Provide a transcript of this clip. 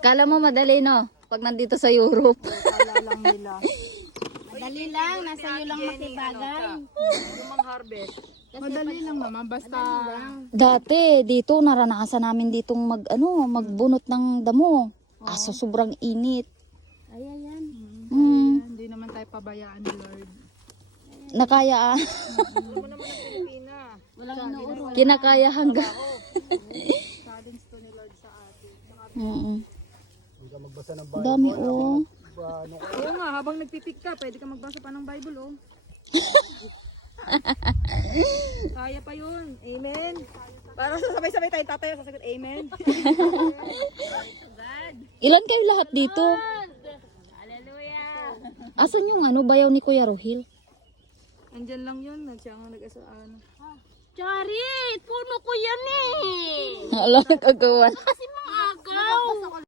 Kala mo madali, no? Pag nandito sa Europe. Kala lang nila. Madali lang, nasa iyo lang makibagay. Yung harvest. Madali lang naman, basta... Dati, dito, naranasan namin ditong magbunot ng damo. Aso, sobrang init. Ay, ayan. Hindi naman tayo pabayaan ni Lord. Nakaya, Walang inuuro. kinakaya hanggang. Challenge to ni Lord sa atin. Dami, oh. Oo nga, habang nagpipik ka, pwede ka magbasa pa ng Bible, oh. Kaya pa yun. Amen. Para sabay-sabay tayo tatayo, sasagot amen. Ilan kayo lahat dito? Hallelujah. Asan yung bayaw ni Kuya Rohil? Andyan lang yun, siya nga nag-asaan. Charit, puno ko yan eh. Alam, nagagawa. Kasi mga agaw.